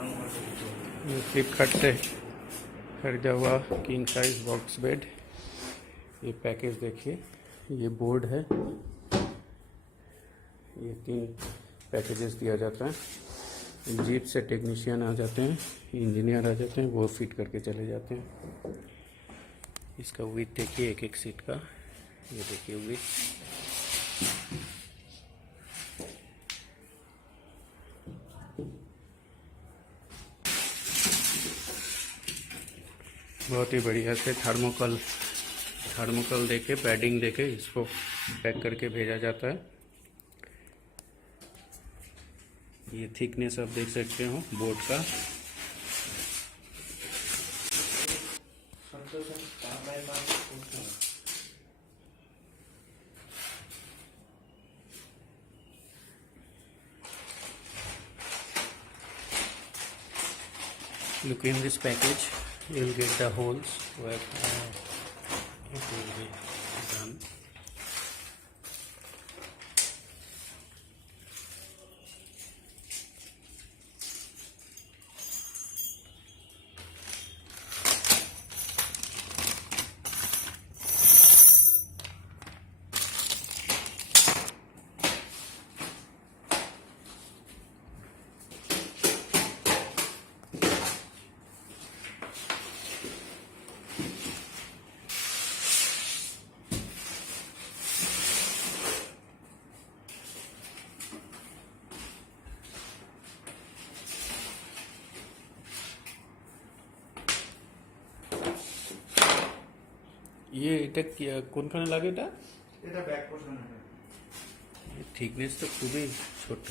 ये फ्लिपकार्ट से खरीदा हुआ किंग साइज बॉक्स बेड। ये पैकेज देखिए, ये बोर्ड है, ये 3 पैकेजेस दिया जाता है। जीप से टेक्नीशियन आ जाते हैं, इंजीनियर आ जाते हैं, वो फिट करके चले जाते हैं। इसका विथ देखिए, एक सीट का, ये देखिए विथ। बहुत ही बढ़िया से थर्मोकल देके, पैडिंग देके इसको पैक करके भेजा जाता है। ये थिकनेस आप देख सकते हो बोर्ड का। Look in this package, you will get the holes where it will be done. ये এটা কোনখানে লাগে এটা? এটা ব্যাক পোর্শন। থিকনেস তো খুবই ছোট।